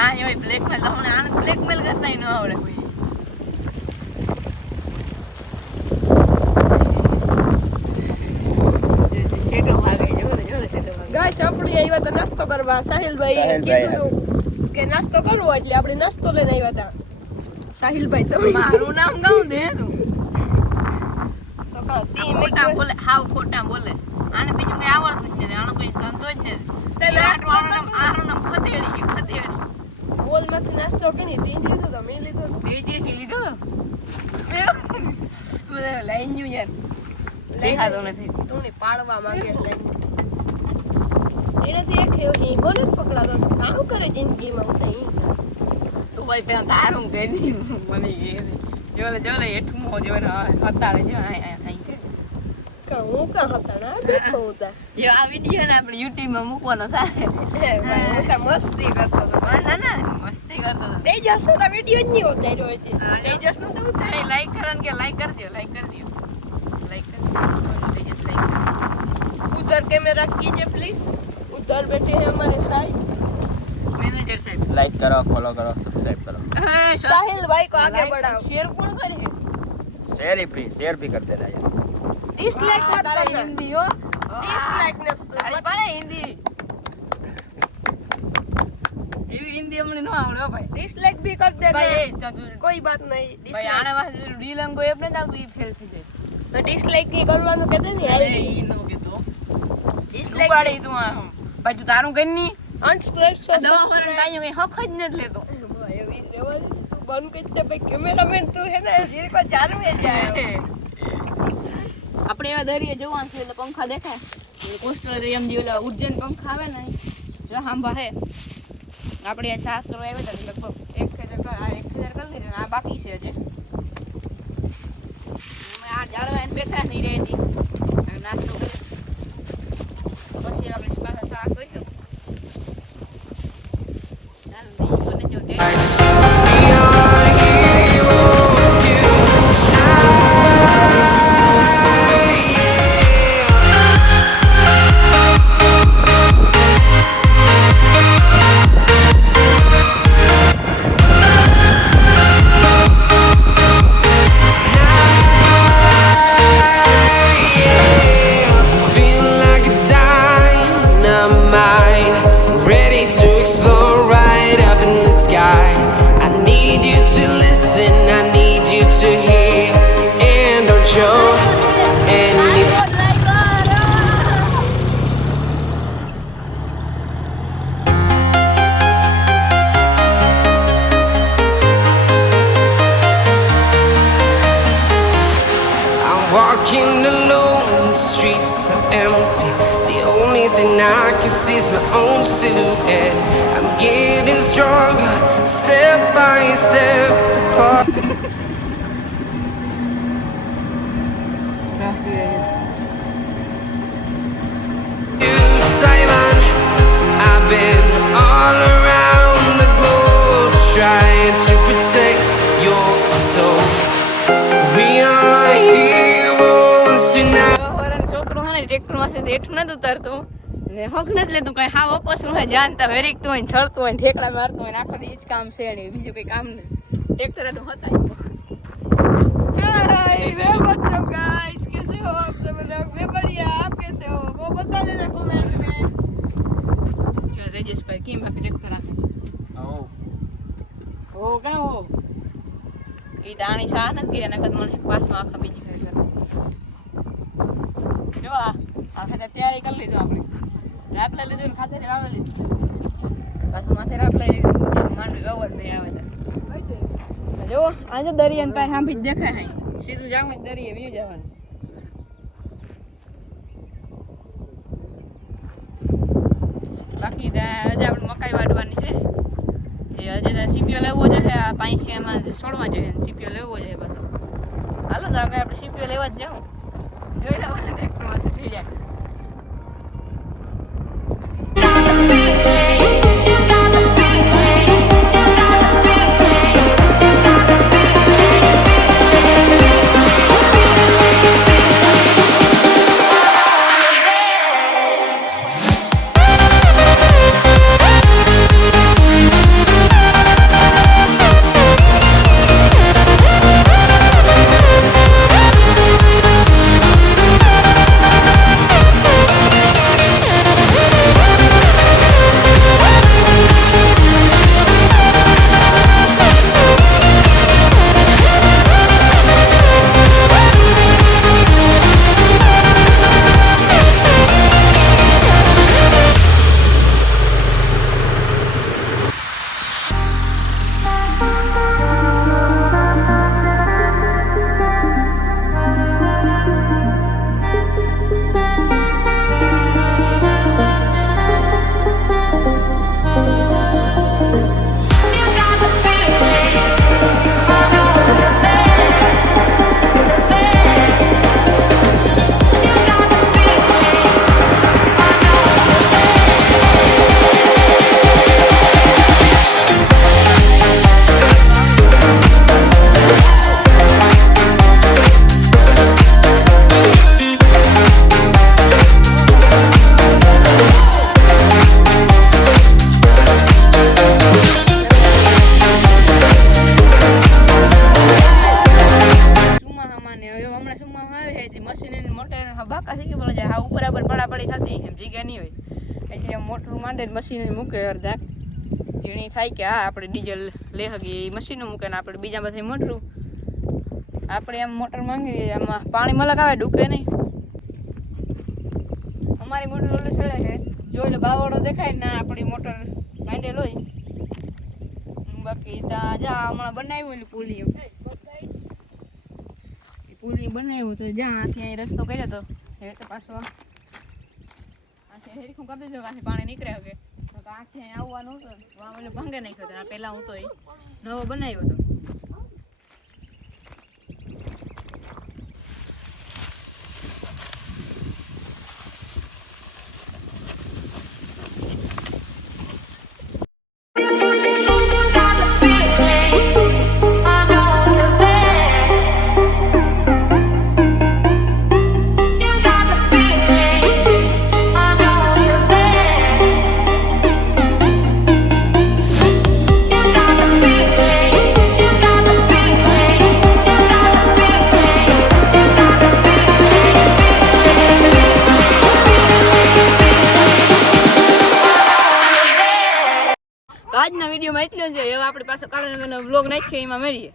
આ એવા બ્લેકમેલ તમને આને બ્લેકમેલ કરતા ન આવડે કોઈ શેડો ભાગે જો શેડો ગાઈસ આપણે આવ્યા હતા નાસ્તો કરવા સાહિલભાઈ કીધું હતું કે નાસ્તો કરવો એટલે આપણે નાસ્તો લઈને આવ્યા હતા સાહિલભાઈ તમે મારું નામ ગાઉં દે તું તો કહો તી મે ખોટા બોલે હાવ ખોટા બોલે આને બીજું કઈ આવડતું જ નથી આનો કઈ ધંધો જ નથી તે આનું નામ ખદેડી બોલ માંથી નાસ્તો કેની તી લીધો તો મે લીધો તો તે જે સી લીધો મને લાઈન જો યાર દેખાતો નથી તુંને પાડવા માંગે એનાથી એક હીંગોને પકડાતો તો કામ કરે જિંદગીમાં હું તઈ તો ભાઈ પેલા તારું કરી મને જોલે એઠું જો અત્યારે જો અહીં કે હું કા હતા ના બેઠો હતા જો આ વિડિયો ને આપણે YouTube માં મૂકવાનો થાય ભાઈ હું તો મસ્તી કરતો તો ના મસ્તી કરતો હતો તેજસ નો વિડિયો જ નહીં ઉતાર્યો હોય છે તેજસ નો તો ઉતાર્યો લાઈક કરન કે લાઈક કરી દો तेजस लाइक उधर कैमरा कीजिए प्लीज उधर बैठे हैं हमारे साइड मैनेजर साहब लाइक करो फॉलो करो सब्सक्राइब करो साहिल भाई को आगे बढ़ाओ शेयर कौन करे शेयर भी कर देना यार डिसलाइक मत करना हिंदी हो डिसलाइक मत તારી પાસે હિન્દી એવી હિન્દી અમને ન આવડે ભાઈ डिसलाइक भी कर देना ભાઈ कोई बात नहीं ભાઈ આને વાસે ડીલંગ કોઈ એપ ને આવતું ઈ ફેલ થઈ જાય तो डिसलाइक नहीं करवानो कहते नहीं અરે आई ઈ નો કેતો डिसलाइक ઉપાડી તું આ ભાઈ તું તારું કઈ ની अनसब्सक्राइब દવા ફરન કાઈ કઈ હક જ નથી લેતો तू बंद करते भाई कैमरामैन तू है ना जीर को चार में जाए આપણે એવા દરિયે જોવાનું છે એટલે પંખા દેખાય કોસ્ટલ એમ જે ઓલા ઉર્જન પંખા આવે ને જો હાંભા હે આપણે આ સાત કરવા આવ્યા હતા લગભગ 1000 કરી દીધું આ બાકી છે હજી આ જાળવા એને બેઠા નહીં રહેતી નાસ્તો કરી પછી આપણે પાછા શાક કર્યું Walking alone, the streets are empty. The only thing I can see is my own silhouette. I'm getting stronger, step by step. The clock. Simon, I've been all around the globe trying to protect your soul. We are heroes tonight. છોકરો હે ને tractor માંથી હેઠું નથી ઉતારતો ને હક નથી લેતું કઈ હાવ અપસરું હોય જાણતા વેરીકતું હોય છળતું હોય ઠેકડા મારતું હોય આખો દી જ કામ છે ને બીજું કઈ કામ નહીં ટ્રેક્ટર એટલું હતા हाय मैं बच्चों गाइस कैसे हो आप सब लोग मैं बढ़िया आप कैसे हो वो बता देना कमेंट में જો તેજસભાઈ કેમ બાકી ટ્રેક્ટર રાખે ઓ કાં હો ઈ દાણી શા નથી કર્યા નકર મને પાછમાં આખા બીજી ફેર કરે જો આ ખાતે તૈયારી કરી લીધું આપણે રાપલા લીધું ને ખાતે વાવે લીધું પાછું માથે રાપલા લીધું માંડવી વાવર ભાઈ આવે તો જો આજે દરિયાને પાસે સાંભી જ દેખાય સીધું જાવ દરિયે વ્યૂ જવાનું બાકી હજી આપણે મકાઈ વાડવાની છે હજી તો સીપીઓ લેવો જોઈએ આ પાંચીમાં છોડવા જોઈએ સીપીઓ લેવો જોઈએ પાછો હાલો તો આપણે સીપીઓ લેવા જ જાઉં જોઈ લેવાના ટ્રેક્ટરમાંથી થઈ જાય જગ્યા નહીં હોય એટલે આમ મોટર માંડે મશીન મૂકે અડધા ઝીણી થાય કે હા આપણે ડીઝલ લે શકીએ એ મશીનો મૂકે ને આપણે બીજા બધા મોટરું આપણે આમ મોટર માંગીએ આમાં પાણી મલક આવે ડૂકે નહીં અમારી મોટર ઓલું ચડે છે જો એટલે બાવડો દેખાય ને આપણી મોટર માંડેલ હોય બાકી ત્યાં જા હમણાં બનાવ્યું એટલે પુલી બનાવ્યું તો જ્યાં આથી અહીં રસ્તો કર્યો તો હવે તો પાછો આથી હેરીખું કરી દેજો આથી પાણી નીકળે હવે આથી અહીં આવવાનું હતું એટલે ભાંગે નાખ્યો હતો પહેલાં હું તો એ નવો બનાવ્યો હતો આજના વિડીયોમાં એટલું જ હવે આપણે પાછો કાલે વ્લોગ નાખીએ એમાં મળીએ